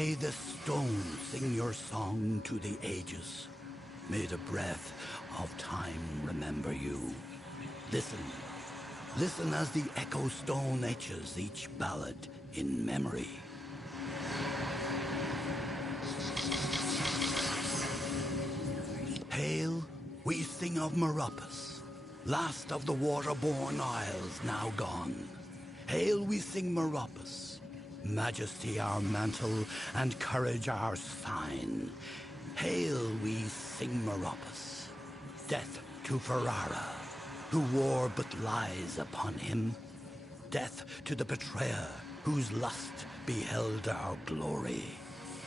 May the stone sing your song to the ages. May the breath of time remember you. Listen, listen as the echo stone etches each ballad in memory. Hail, we sing of Meropis, last of the water-born isles now gone. Hail, we sing Meropis, majesty our mantle and courage our sign. Hail, we sing Meropis, death to Ferrara, who wore but lies upon him. Death to the betrayer, whose lust beheld our glory.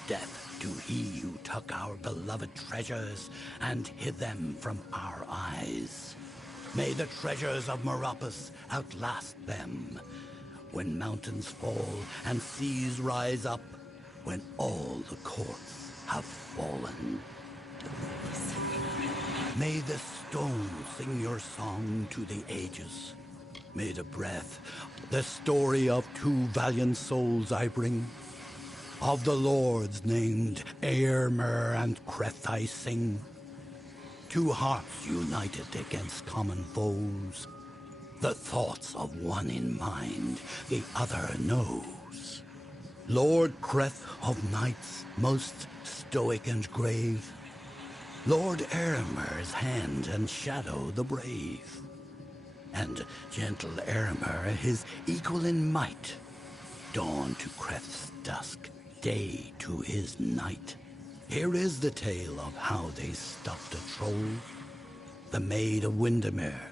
Death to he who took our beloved treasures and hid them from our eyes. May the treasures of Meropis outlast them. When mountains fall and seas rise up, when all the courts have fallen. May the stone sing your song to the ages. May the breath, the story of two valiant souls I bring. Of the lords named Eärmer and Creth I sing. Two hearts united against common foes. The thoughts of one in mind, the other knows. Lord Creth of knights, most stoic and grave. Lord Eärmer's hand and shadow the brave. And gentle Eärmer, his equal in might. Dawn to Creth's dusk, day to his night. Here is the tale of how they stuffed a troll. The Maid of Windermere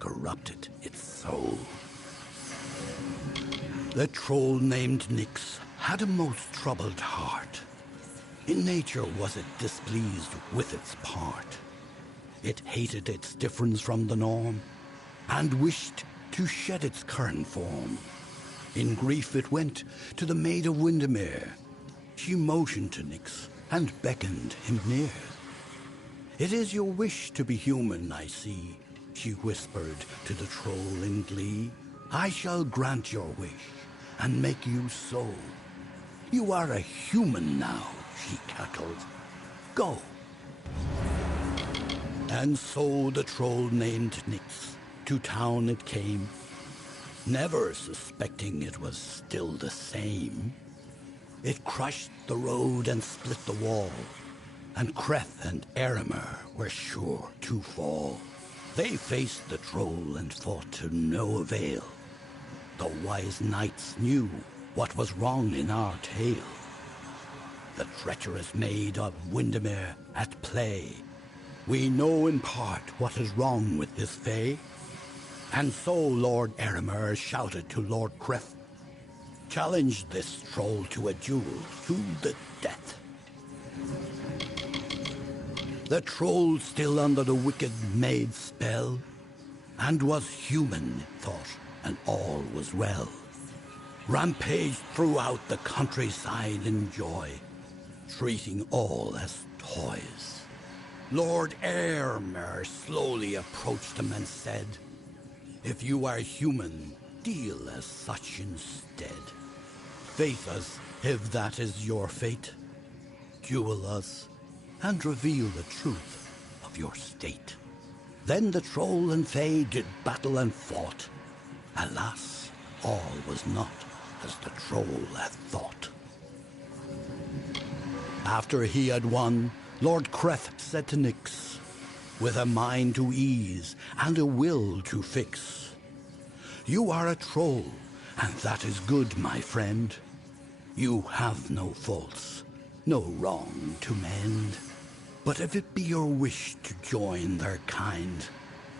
corrupted its soul. The troll named Nyx had a most troubled heart. In nature was it displeased with its part. It hated its difference from the norm, and wished to shed its current form. In grief it went to the Maid of Windermere. She motioned to Nyx and beckoned him near. "It is your wish to be human, I see," she whispered to the troll in glee. "I shall grant your wish and make you so. You are a human now," she cackled. "Go." And so the troll named Nyx to town it came, never suspecting it was still the same. It crushed the road and split the wall, and Creth and Eärmer were sure to fall. They faced the troll and fought to no avail. The wise knights knew what was wrong in our tale. The treacherous Maid of Windermere at play. We know in part what is wrong with this fay. And so Lord Eärmer shouted to Lord Creth, "Challenge this troll to a duel to the death." The troll still under the wicked maid's spell, and was human, it thought, and all was well. Rampaged throughout the countryside in joy, treating all as toys. Lord Eärmer slowly approached him and said, "If you are human, deal as such instead. Face us, if that is your fate. Duel us, and reveal the truth of your state." Then the troll and fae did battle and fought. Alas, all was not as the troll had thought. After he had won, Lord Creth said to Nyx, with a mind to ease and a will to fix, "You are a troll, and that is good, my friend. You have no faults, no wrong to mend. But if it be your wish to join their kind,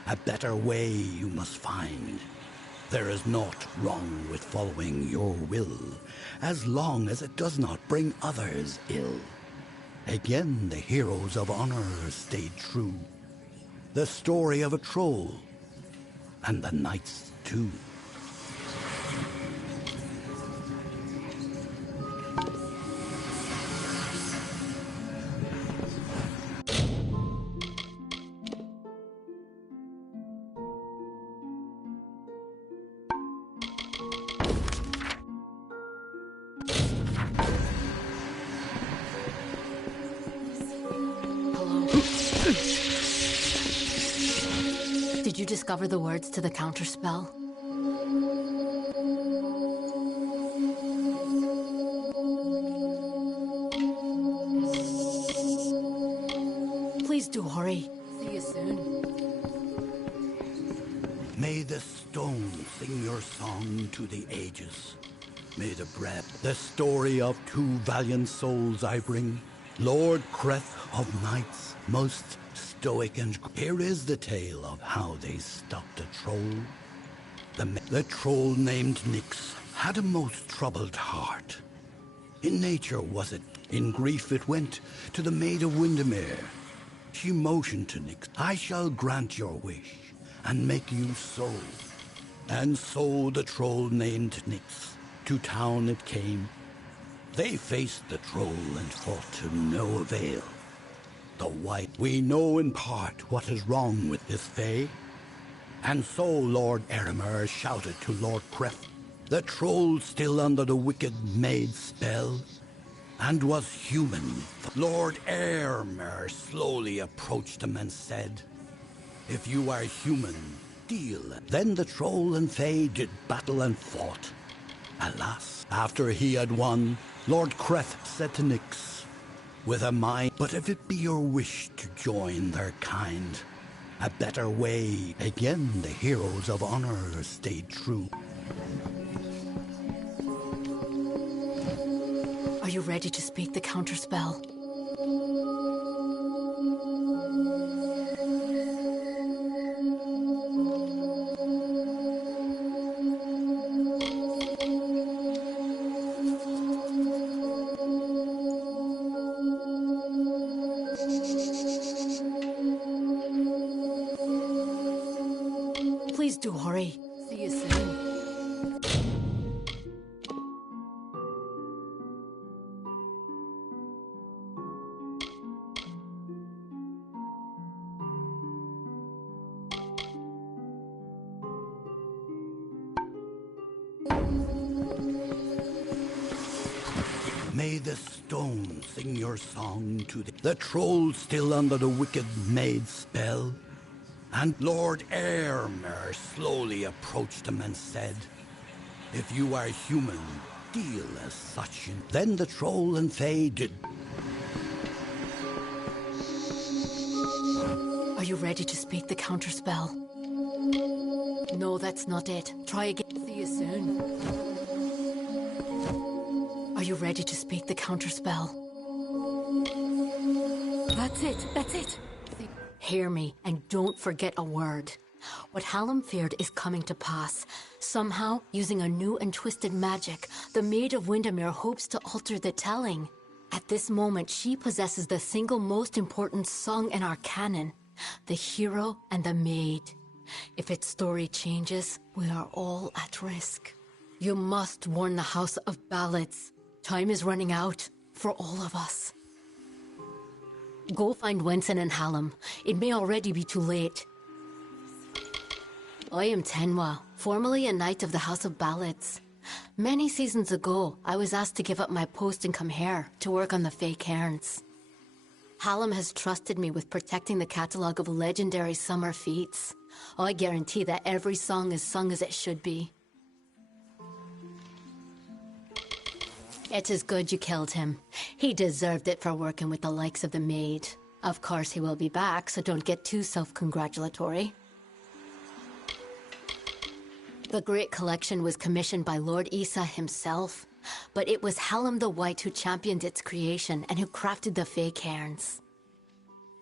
a better way you must find. There is naught wrong with following your will, as long as it does not bring others ill." Again the heroes of honor stayed true. The story of a troll, and the knights too. Did you discover the words to the counterspell? Please do hurry. See you soon. May the stone sing your song to the ages. May the breath, the story of two valiant souls I bring. Lord Creth of knights, most stoic and... Here is the tale of how they stopped a troll. The troll named Nyx had a most troubled heart. In nature was it, in grief it went to the Maid of Windermere. She motioned to Nyx, I shall grant your wish and make you so. And so the troll named Nyx, to town it came. They faced the troll and fought to no avail. The white, we know in part what is wrong with this fae. And so Lord Eremer shouted to Lord Creth, the troll still under the wicked maid's spell, and was human. Lord Eremer slowly approached him and said, if you are human, deal. Then the troll and fae did battle and fought. Alas, after he had won, Lord Creth said to Nyx, with a mind, but if it be your wish to join their kind, a better way. Again, the heroes of honor stayed true. Are you ready to speak the counterspell? Please do hurry. See you soon. May the stone sing your song to the troll still under the wicked maid's spell. And Lord Eremer slowly approached him and said, if you are human, deal as such. Then the troll and fae did. Are you ready to speak the counterspell? No, that's not it. Try again. See you soon. Are you ready to speak the counterspell? That's it. That's it. Hear me, and don't forget a word. What Hallam feared is coming to pass. Somehow, using a new and twisted magic, the Maid of Windermere hopes to alter the telling. At this moment, she possesses the single most important song in our canon, the hero and the maid. If its story changes, we are all at risk. You must warn the House of Ballads. Time is running out for all of us. Go find Wenson and Hallam. It may already be too late. I am Tenwa, formerly a knight of the House of Ballads. Many seasons ago, I was asked to give up my post and come here to work on the Fae Cairns. Hallam has trusted me with protecting the catalogue of legendary summer feats. I guarantee that every song is sung as it should be. It is good you killed him. He deserved it for working with the likes of the maid. Of course he will be back, so don't get too self-congratulatory. The Great Collection was commissioned by Lord Issa himself, but it was Hallam the White who championed its creation and who crafted the Fae Cairns.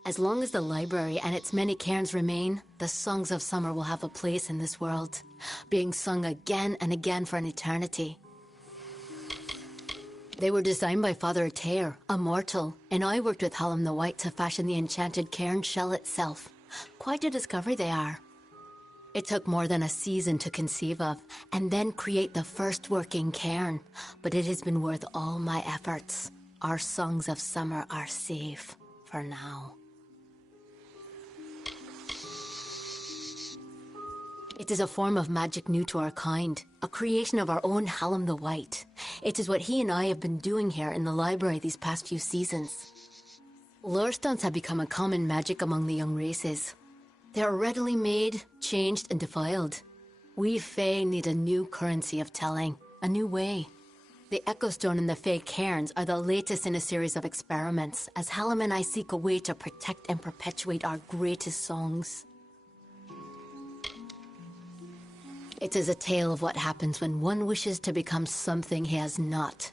As long as the library and its many cairns remain, the songs of summer will have a place in this world, being sung again and again for an eternity. They were designed by Father Atair, a mortal, and I worked with Hallam the White to fashion the enchanted cairn shell itself. Quite a discovery they are. It took more than a season to conceive of, and then create the first working cairn, but it has been worth all my efforts. Our songs of summer are safe, for now. It is a form of magic new to our kind, a creation of our own Hallam the White. It is what he and I have been doing here in the library these past few seasons. Lurestones have become a common magic among the young races. They are readily made, changed, and defiled. We Fae need a new currency of telling, a new way. The Echo Stone and the Fae Cairns are the latest in a series of experiments, as Hallam and I seek a way to protect and perpetuate our greatest songs. It is a tale of what happens when one wishes to become something he has not.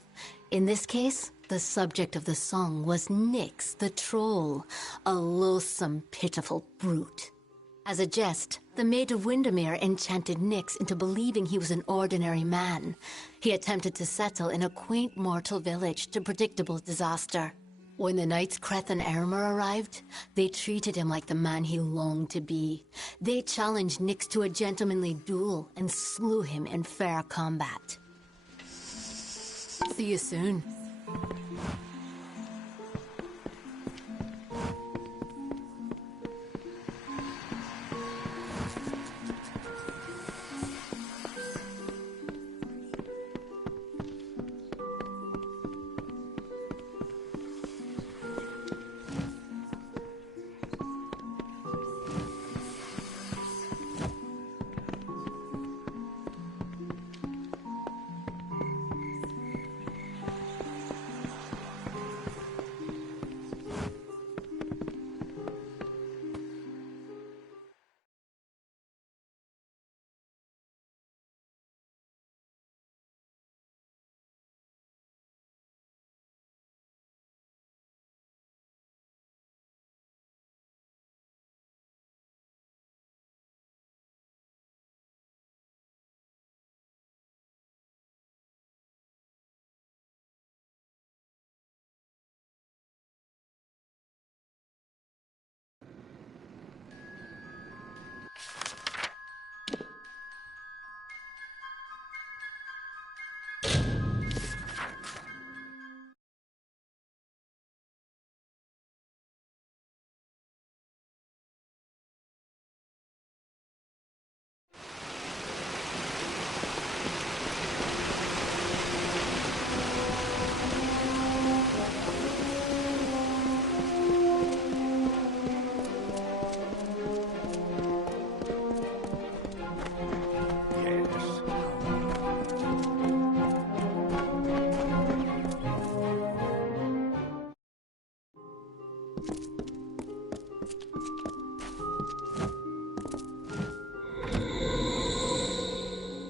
In this case, the subject of the song was Nyx the Troll, a loathsome, pitiful brute. As a jest, the Maid of Windermere enchanted Nyx into believing he was an ordinary man. He attempted to settle in a quaint mortal village to predictable disaster. When the knights Kreth and Ermer arrived, they treated him like the man he longed to be. They challenged Nyx to a gentlemanly duel and slew him in fair combat. See you soon.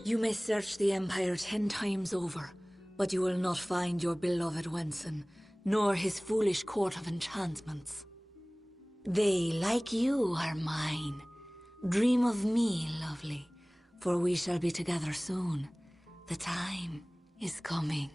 You may search the Empire 10 times over, but you will not find your beloved Wenson, nor his foolish court of enchantments. They, like you, are mine. Dream of me, lovely, for we shall be together soon. The time is coming.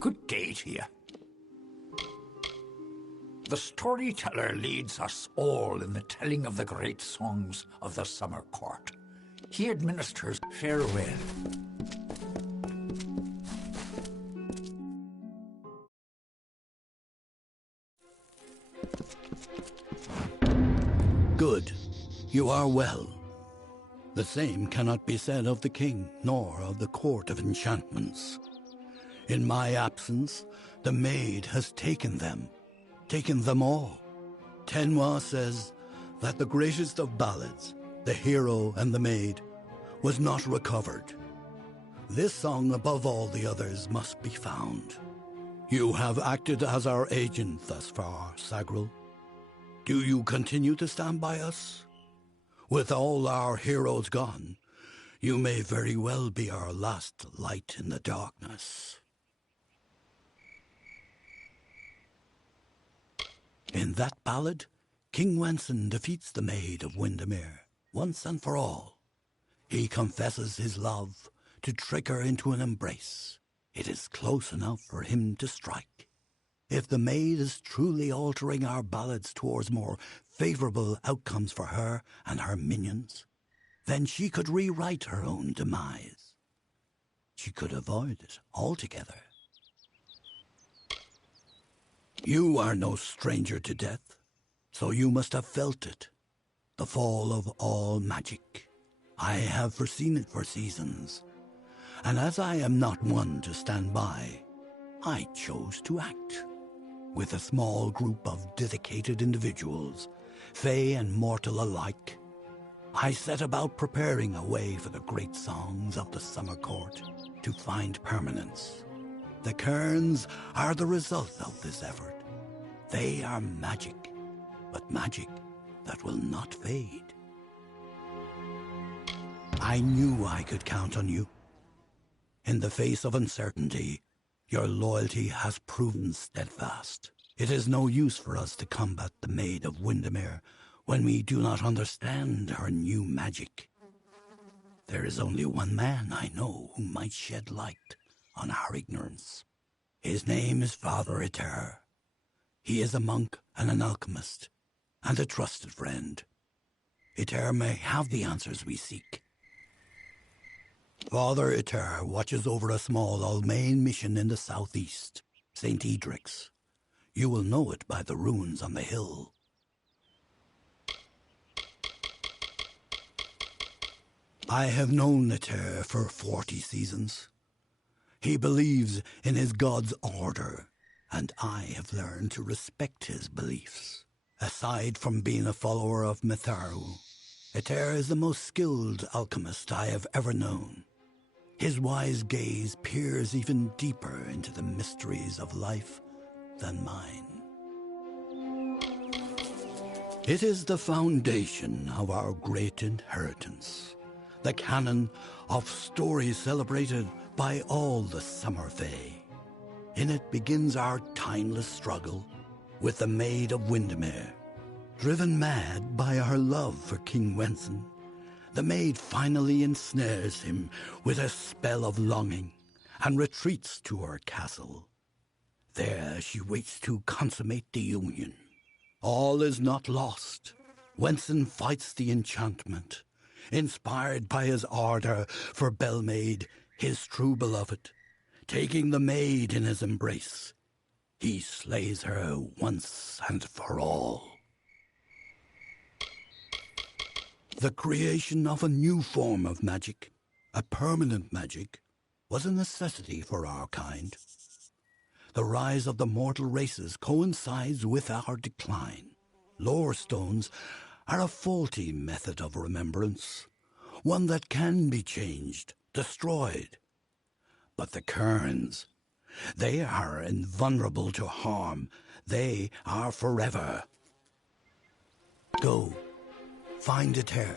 Good day to you. The storyteller leads us all in the telling of the great songs of the summer court. He administers farewell. Good. You are well. The same cannot be said of the king, nor of the court of enchantments. In my absence, the maid has taken them all. Tenwa says that the greatest of ballads, the hero and the maid, was not recovered. This song above all the others must be found. You have acted as our agent thus far, Sagril. Do you continue to stand by us? With all our heroes gone, you may very well be our last light in the darkness. In that ballad, King Wenson defeats the Maid of Windermere once and for all. He confesses his love to trick her into an embrace. It is close enough for him to strike. If the maid is truly altering our ballads towards more favorable outcomes for her and her minions, then she could rewrite her own demise. She could avoid it altogether. You are no stranger to death, so you must have felt it. The fall of all magic. I have foreseen it for seasons, and as I am not one to stand by, I chose to act. With a small group of dedicated individuals, fey and mortal alike, I set about preparing a way for the great songs of the summer court to find permanence. The cairns are the result of this effort. They are magic, but magic that will not fade. I knew I could count on you. In the face of uncertainty, your loyalty has proven steadfast. It is no use for us to combat the Maid of Windermere when we do not understand her new magic. There is only one man I know who might shed light on our ignorance. His name is Father Eter. He is a monk and an alchemist, and a trusted friend. Eter may have the answers we seek. Father Eter watches over a small Almain mission in the southeast, St. Edric's. You will know it by the ruins on the hill. I have known Eter for 40 seasons. He believes in his god's order, and I have learned to respect his beliefs. Aside from being a follower of Mitharu, Eter is the most skilled alchemist I have ever known. His wise gaze peers even deeper into the mysteries of life than mine. It is the foundation of our great inheritance, the canon of stories celebrated by all the Summer Fae. In it begins our timeless struggle with the Maid of Windermere. Driven mad by her love for King Wenson, the maid finally ensnares him with a spell of longing and retreats to her castle. There she waits to consummate the union. All is not lost. Wenson fights the enchantment, inspired by his ardor for Belmaid, his true beloved. Taking the maid in his embrace, he slays her once and for all. The creation of a new form of magic, a permanent magic, was a necessity for our kind. The rise of the mortal races coincides with our decline. Lore stones are a faulty method of remembrance, one that can be changed, destroyed. But the cairns, they are invulnerable to harm. They are forever. Go, find Eter.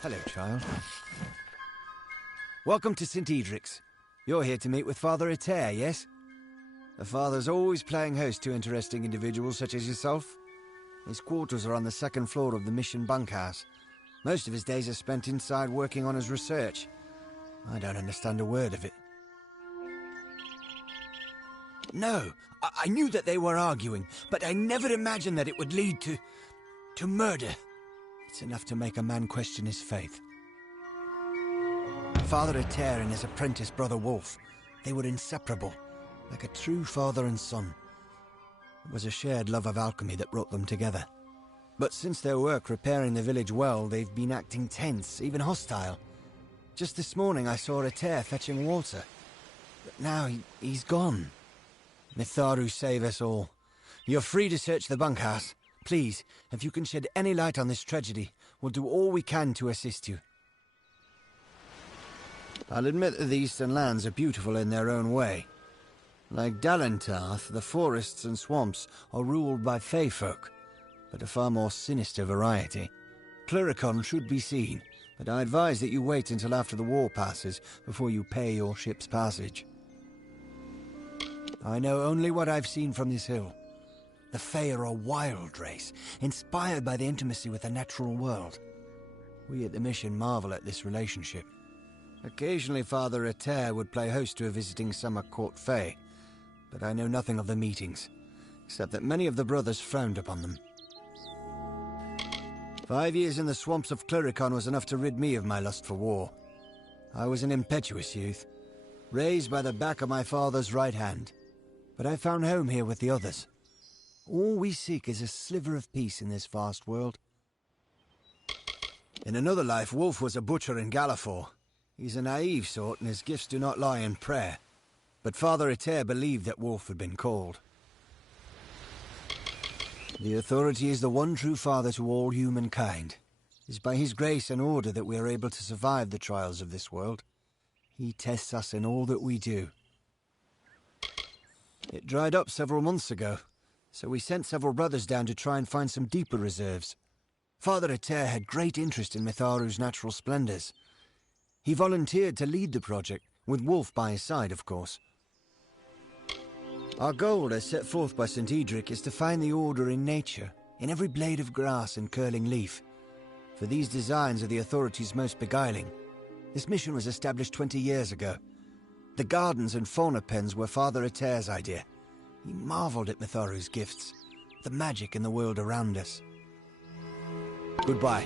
Hello, child. Welcome to St. Edric's. You're here to meet with Father Eter, yes? The Father's always playing host to interesting individuals such as yourself. His quarters are on the second floor of the mission bunkhouse. Most of his days are spent inside working on his research. I don't understand a word of it. No, I knew that they were arguing, but I never imagined that it would lead to murder. It's enough to make a man question his faith. Father Eter and his apprentice brother Wolf, they were inseparable, like a true father and son. It was a shared love of alchemy that brought them together. But since their work repairing the village well, they've been acting tense, even hostile. Just this morning I saw Eter fetching water. But now he's gone. Mitharu save us all. You're free to search the bunkhouse. Please, if you can shed any light on this tragedy, we'll do all we can to assist you. I'll admit that the eastern lands are beautiful in their own way. Like Dalentarth, the forests and swamps are ruled by Fey folk, but a far more sinister variety. Cluricon should be seen, but I advise that you wait until after the war passes before you pay your ship's passage. I know only what I've seen from this hill. The Fey are a wild race, inspired by the intimacy with the natural world. We at the mission marvel at this relationship. Occasionally Father Eter would play host to a visiting summer court Fey, but I know nothing of the meetings, except that many of the brothers frowned upon them. 5 years in the swamps of Cluricon was enough to rid me of my lust for war. I was an impetuous youth, raised by the back of my father's right hand, but I found home here with the others. All we seek is a sliver of peace in this vast world. In another life, Wolf was a butcher in Galafor. He's a naive sort, and his gifts do not lie in prayer. But Father Eter believed that Wolf had been called. The Authority is the one true father to all humankind. It is by his grace and order that we are able to survive the trials of this world. He tests us in all that we do. It dried up several months ago, so we sent several brothers down to try and find some deeper reserves. Father Eter had great interest in Mitharu's natural splendors. He volunteered to lead the project, with Wolf by his side, of course. Our goal, as set forth by St. Edric, is to find the order in nature, in every blade of grass and curling leaf. For these designs are the Authority's most beguiling. This mission was established 20 years ago. The gardens and fauna pens were Father Eter's idea. He marveled at Mitharu's gifts, the magic in the world around us. Goodbye.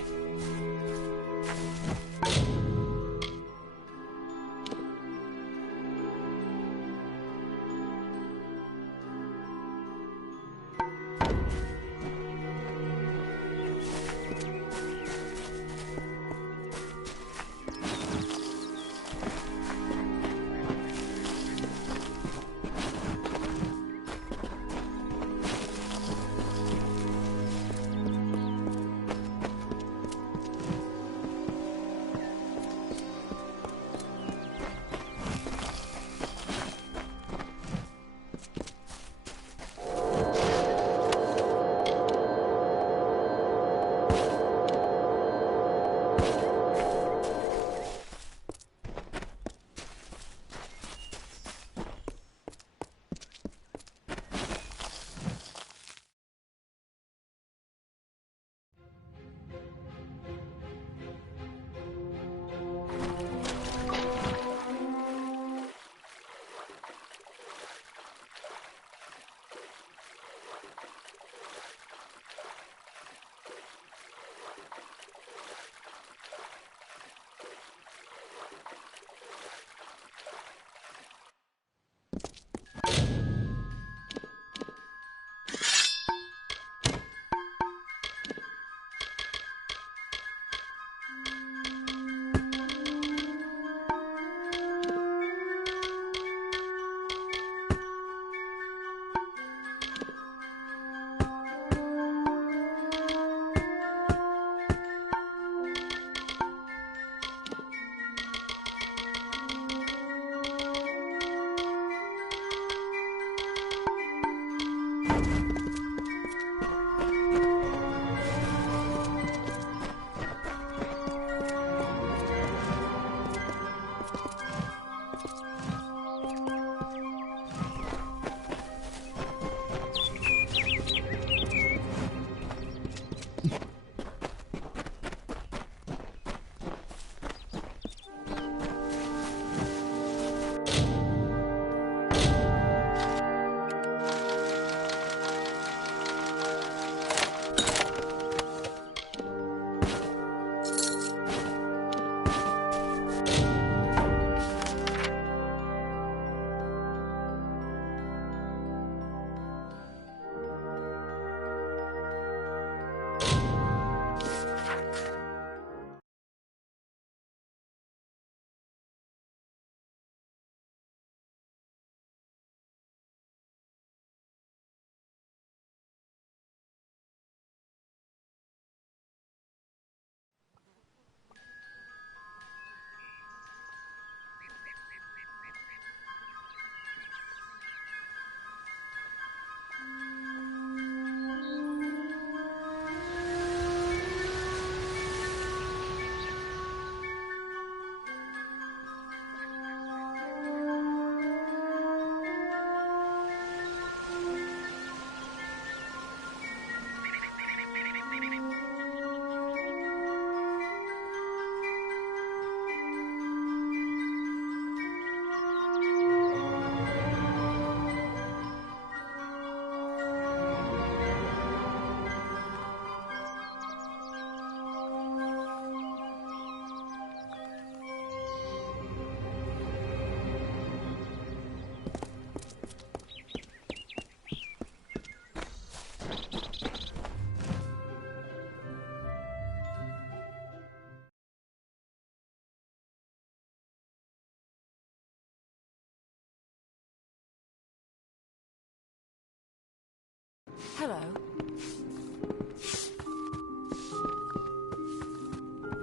Hello.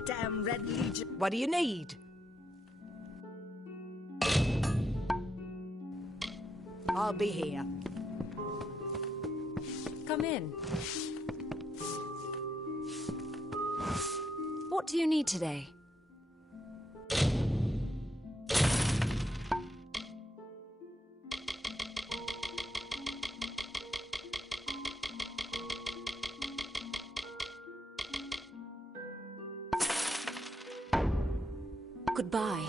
Damn Red Legion. What do you need? I'll be here. Come in. What do you need today? Goodbye.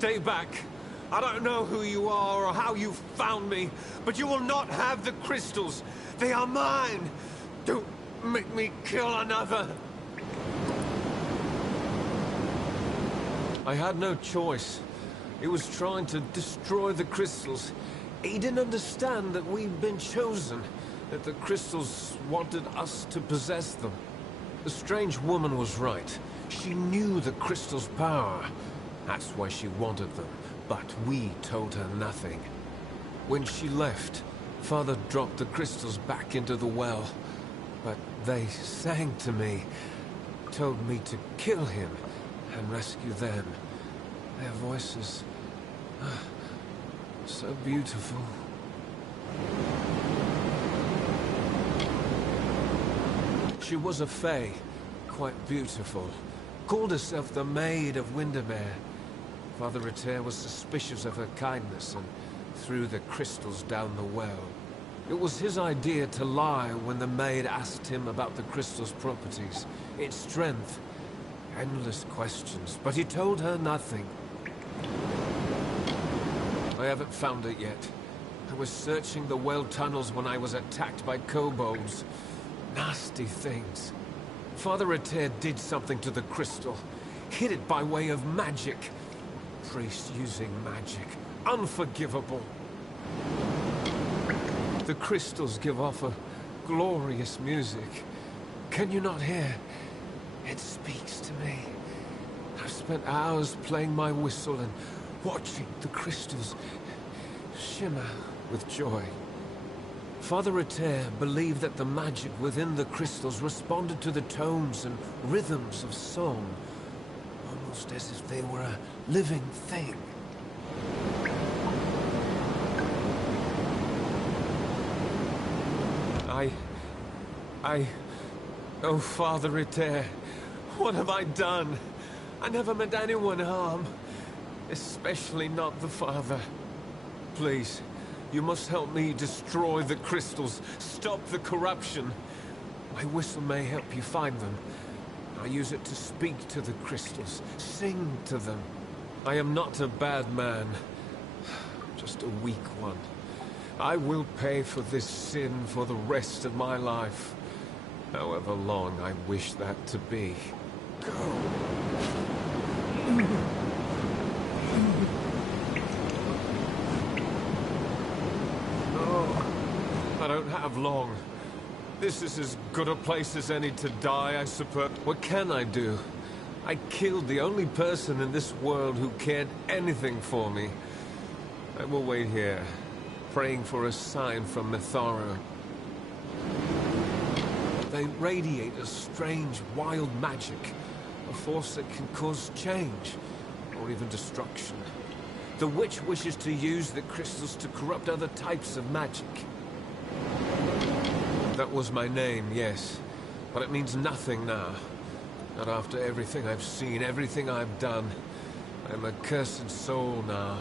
Stay back. I don't know who you are or how you found me, but you will not have the crystals. They are mine. Don't make me kill another. I had no choice. He was trying to destroy the crystals. He didn't understand that we'd been chosen, that the crystals wanted us to possess them. The strange woman was right. She knew the crystals' power. That's why she wanted them, but we told her nothing. When she left, Father dropped the crystals back into the well, but they sang to me, told me to kill him and rescue them. Their voices, so beautiful. She was a fae, quite beautiful. Called herself the Maid of Windermere. Father Ritter was suspicious of her kindness and threw the crystals down the well. It was his idea to lie when the maid asked him about the crystal's properties, its strength. Endless questions, but he told her nothing. I haven't found it yet. I was searching the well tunnels when I was attacked by kobolds. Nasty things. Father Ritter did something to the crystal. Hid it by way of magic. Priests using magic. Unforgivable. The crystals give off a glorious music. Can you not hear? It speaks to me. I've spent hours playing my whistle and watching the crystals shimmer with joy. Father Ritter believed that the magic within the crystals responded to the tones and rhythms of song, almost as if they were a living thing. Oh, Father Ritter, what have I done? I never meant anyone harm, especially not the Father. Please, you must help me destroy the crystals, stop the corruption. My whistle may help you find them. I use it to speak to the crystals, sing to them. I am not a bad man, just a weak one. I will pay for this sin for the rest of my life, however long I wish that to be. Go. I don't have long. This is as good a place as any to die, I suppose. What can I do? I killed the only person in this world who cared anything for me. I will wait here, praying for a sign from Mitharu. They radiate a strange, wild magic, a force that can cause change, or even destruction. The witch wishes to use the crystals to corrupt other types of magic. That was my name, yes, but it means nothing now. Not after everything I've seen, everything I've done. I'm a cursed soul now.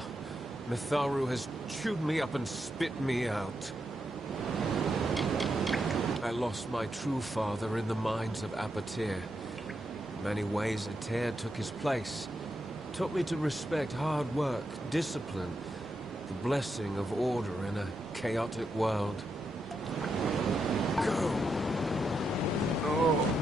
Mitharu has chewed me up and spit me out. I lost my true father in the mines of Apatir. In many ways, Ater took his place. Taught me to respect hard work, discipline, the blessing of order in a chaotic world. Go! Oh!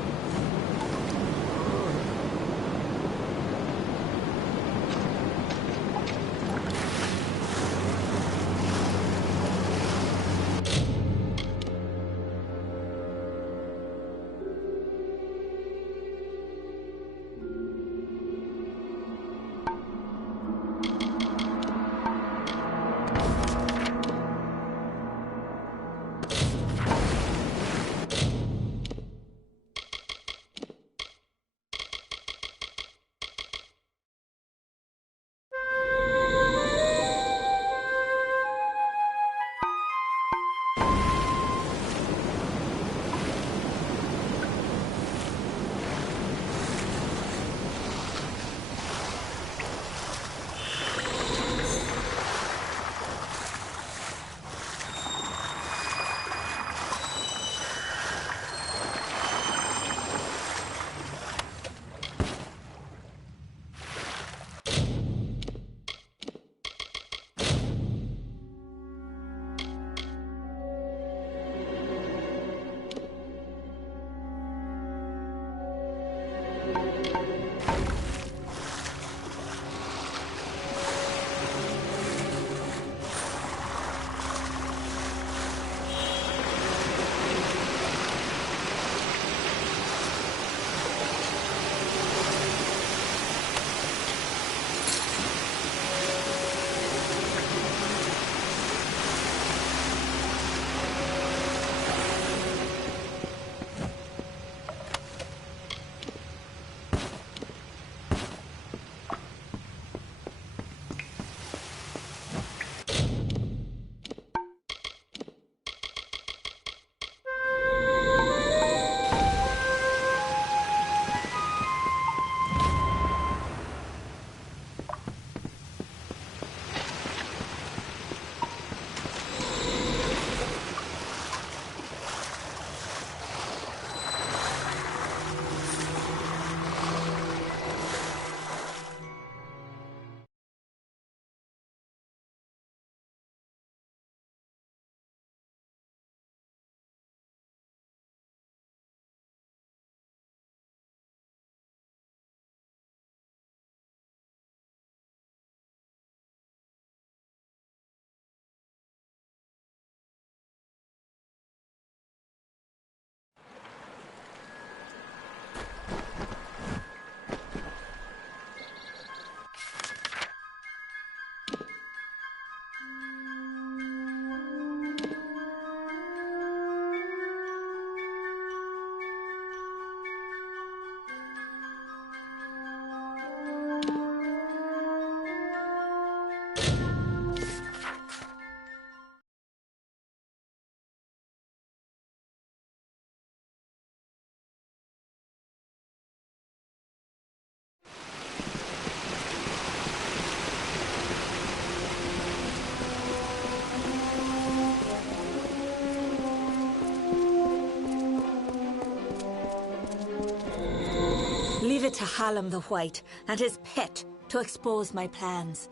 it to Hallam the White and his pet to expose my plans.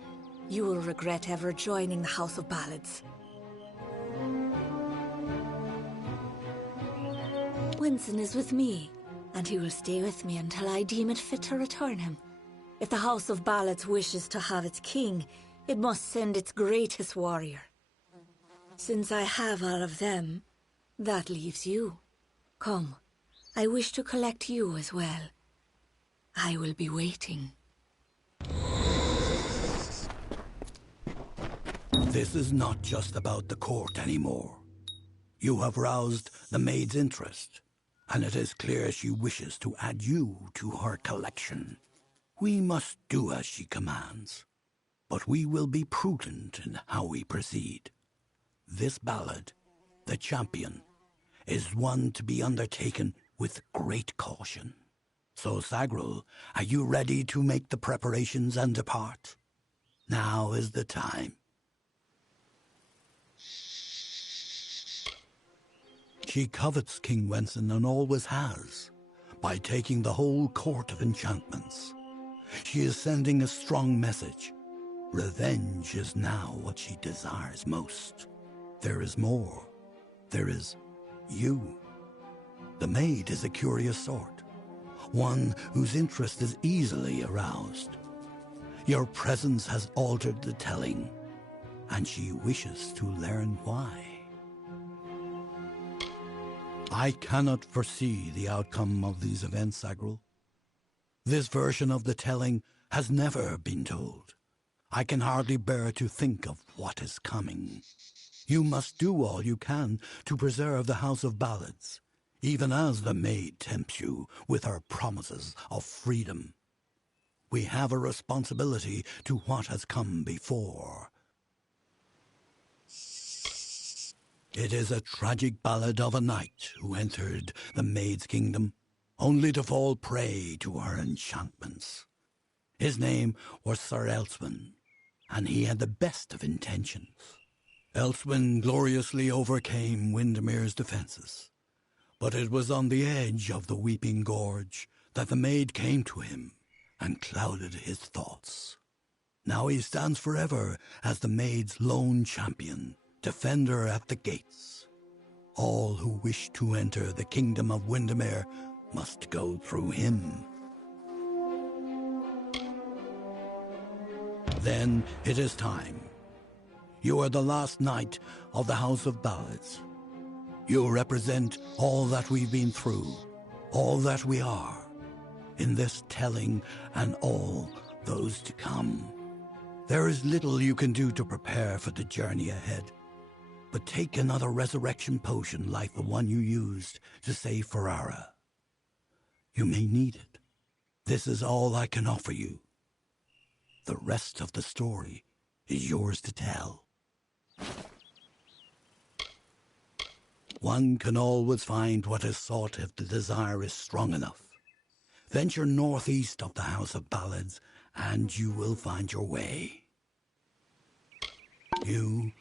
You will regret ever joining the House of Ballads. Winston is with me, and he will stay with me until I deem it fit to return him. If the House of Ballads wishes to have its king, it must send its greatest warrior. Since I have all of them, that leaves you. Come, I wish to collect you as well. I will be waiting. This is not just about the court anymore. You have roused the maid's interest, and it is clear she wishes to add you to her collection. We must do as she commands, but we will be prudent in how we proceed. This ballad, The Champion, is one to be undertaken with great caution. So, Sagrul, are you ready to make the preparations and depart? Now is the time. She covets King Wenson and always has, by taking the whole court of enchantments. She is sending a strong message. Revenge is now what she desires most. There is more. There is you. The maid is a curious sort, one whose interest is easily aroused. Your presence has altered the telling, and she wishes to learn why. I cannot foresee the outcome of these events, Sagrul. This version of the telling has never been told. I can hardly bear to think of what is coming. You must do all you can to preserve the House of Ballads, even as the maid tempts you with her promises of freedom. We have a responsibility to what has come before. It is a tragic ballad of a knight who entered the maid's kingdom, only to fall prey to her enchantments. His name was Sir Elswin, and he had the best of intentions. Elswin gloriously overcame Windermere's defenses, but it was on the edge of the Weeping Gorge that the maid came to him and clouded his thoughts. Now he stands forever as the maid's lone champion, defender at the gates. All who wish to enter the kingdom of Windermere must go through him. Then it is time. You are the last knight of the House of Ballads. You represent all that we've been through, all that we are, in this telling and all those to come. There is little you can do to prepare for the journey ahead, but take another resurrection potion like the one you used to save Ferrara. You may need it. This is all I can offer you. The rest of the story is yours to tell. One can always find what is sought if the desire is strong enough. Venture northeast of the House of Ballads, and you will find your way. You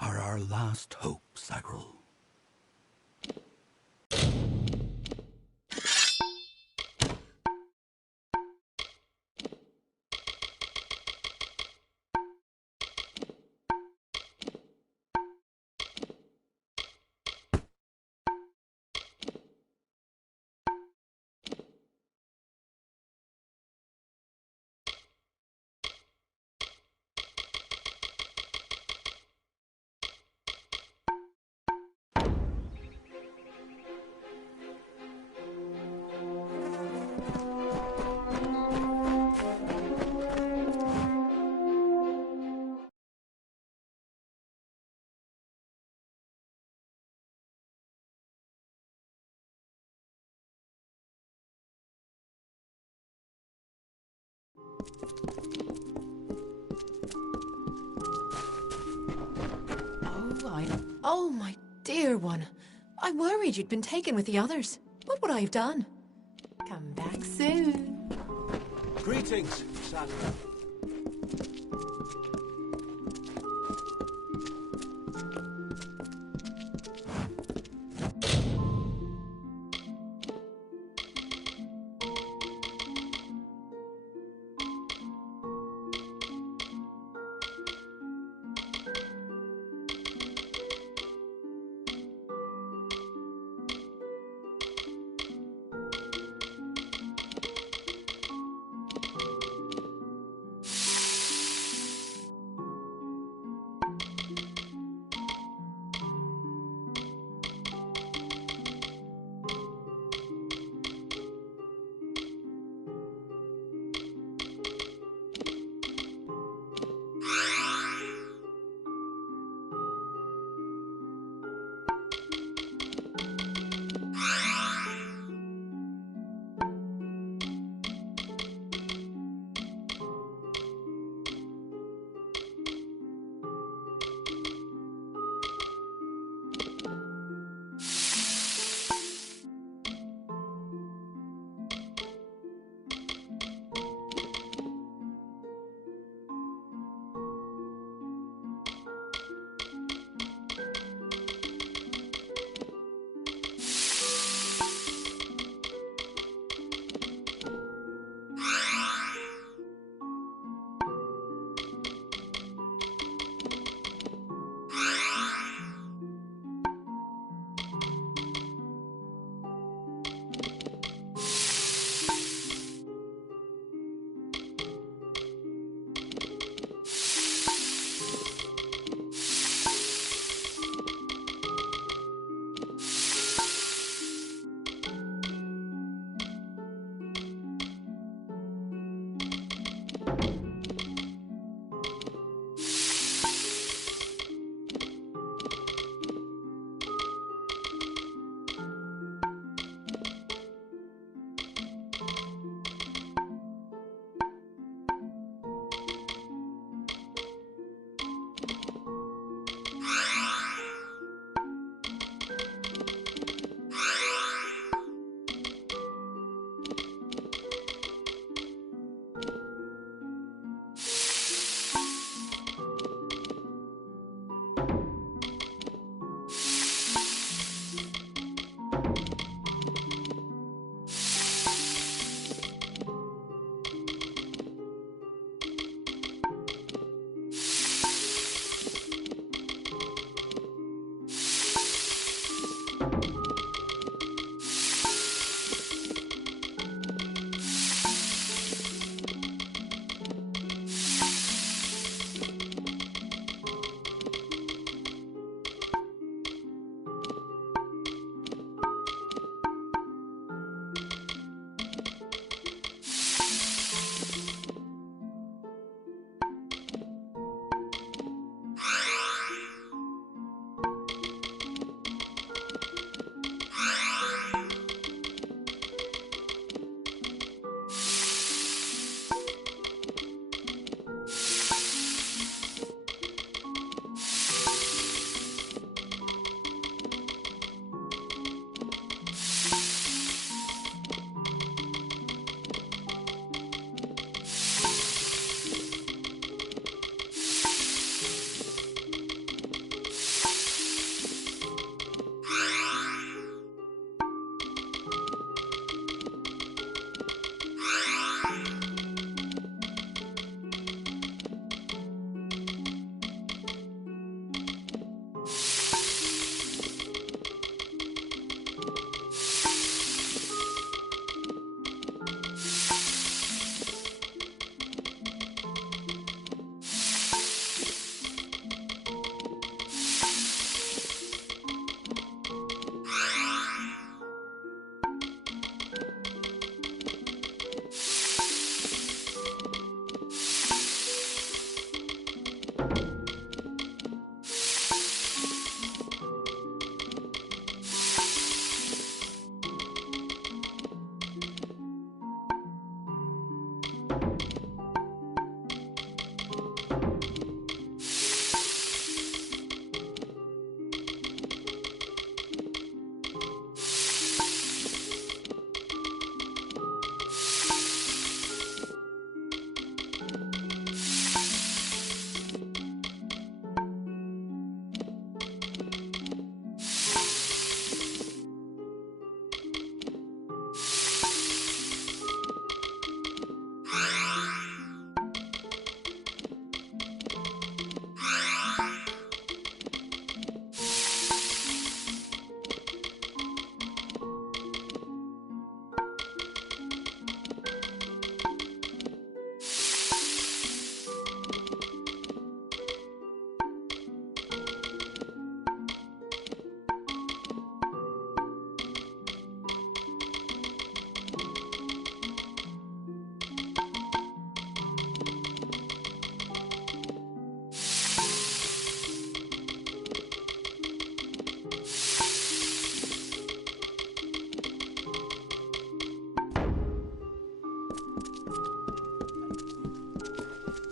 are our last hope, Sagrul. Oh, my dear one. I worried you'd been taken with the others. What would I have done? Come back soon. Greetings, Sandra.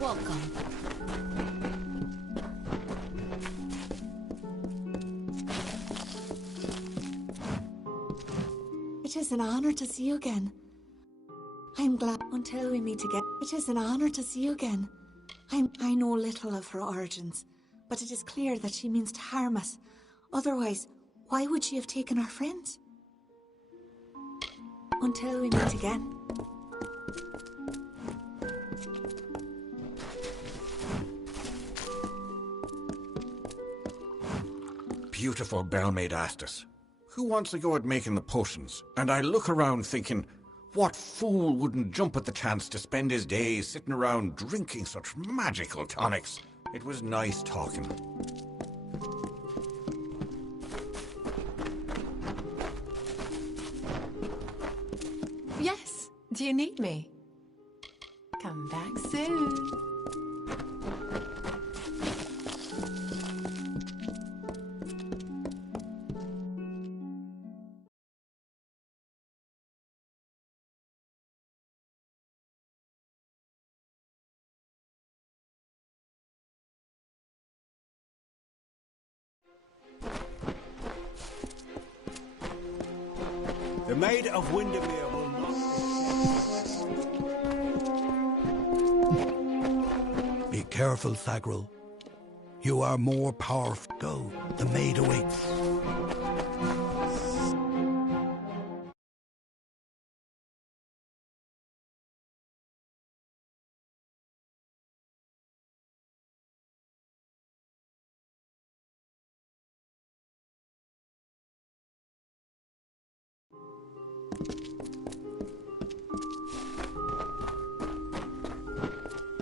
Welcome. It is an honor to see you again. I'm glad until we meet again. It is an honor to see you again. I know little of her origins, but it is clear that she means to harm us. Otherwise, why would she have taken our friends? Until we meet again. Beautiful Bellmaid asked us, who wants to go at making the potions? And I look around thinking, what fool wouldn't jump at the chance to spend his days sitting around drinking such magical tonics? It was nice talking. Yes. Do you need me? Come back soon. The Maid of Windermere will not accept. Be careful, Thagral. You are more powerful. Go. The maid awaits.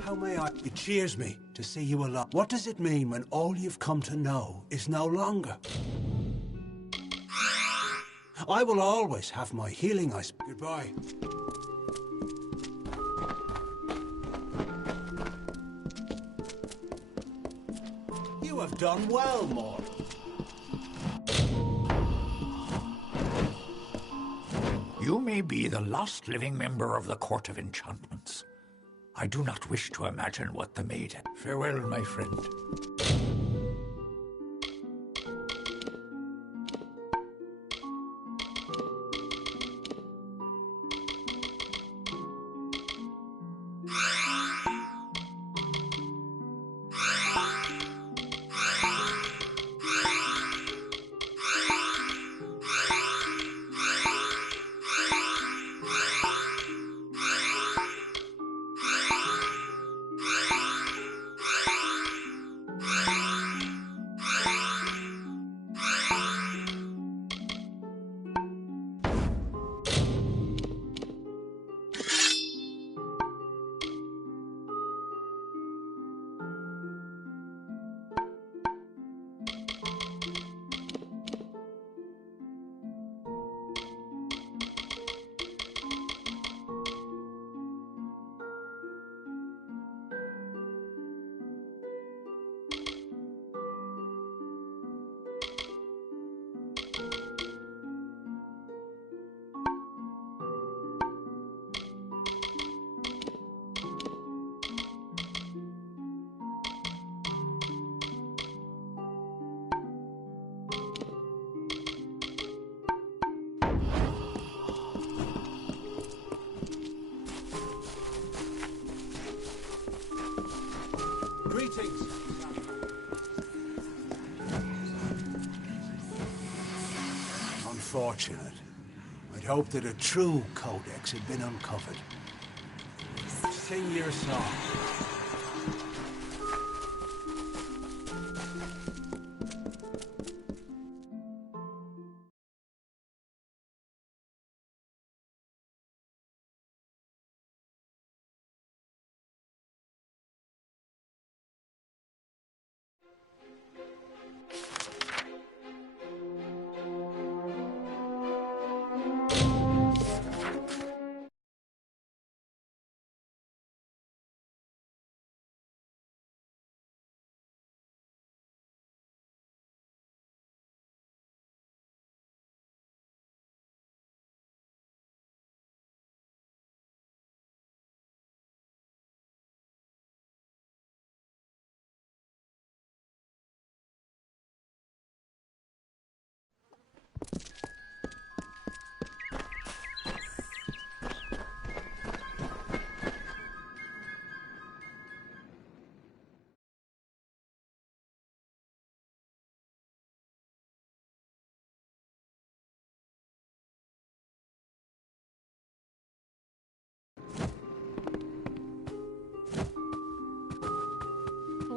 How may I? It cheers me to see you alive. What does it mean when all you've come to know is no longer? I will always have my healing ice. Goodbye. You have done well, Morn. You may be the last living member of the Court of Enchantments. I do not wish to imagine what the maid had. Farewell, my friend. Greetings. Unfortunate. I'd hoped that a true codex had been uncovered. Sing your song.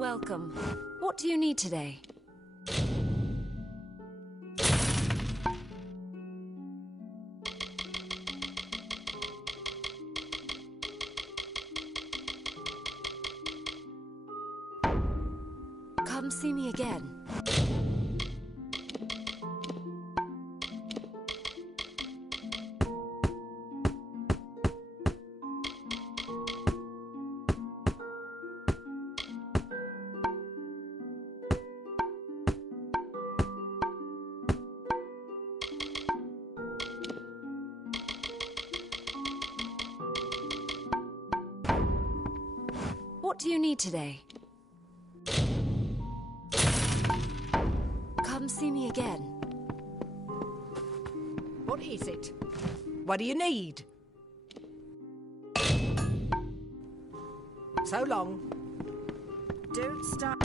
welcome. What do you need today? Come see me again. What do you need today? Come see me again. What is it? What do you need? So long. Don't stop.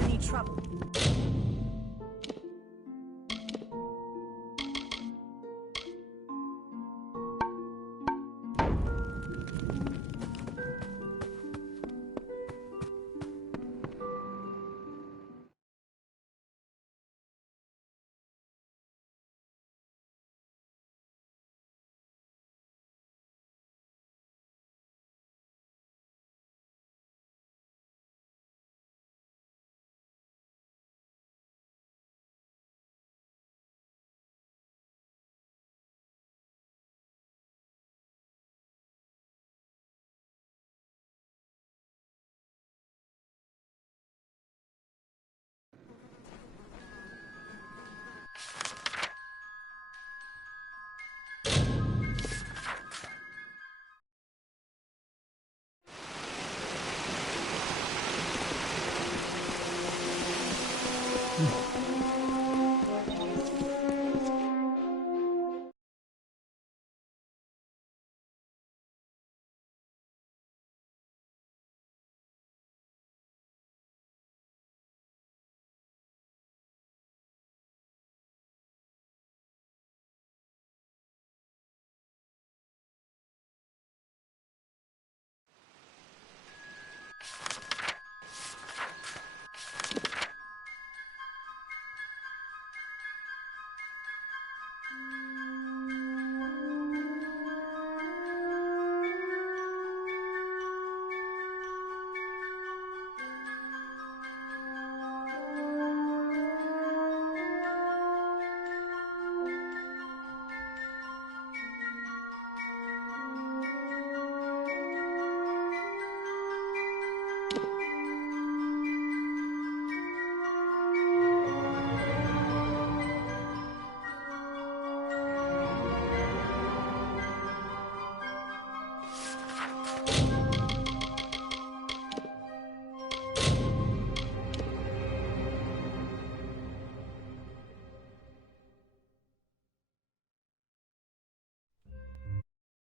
Any trouble?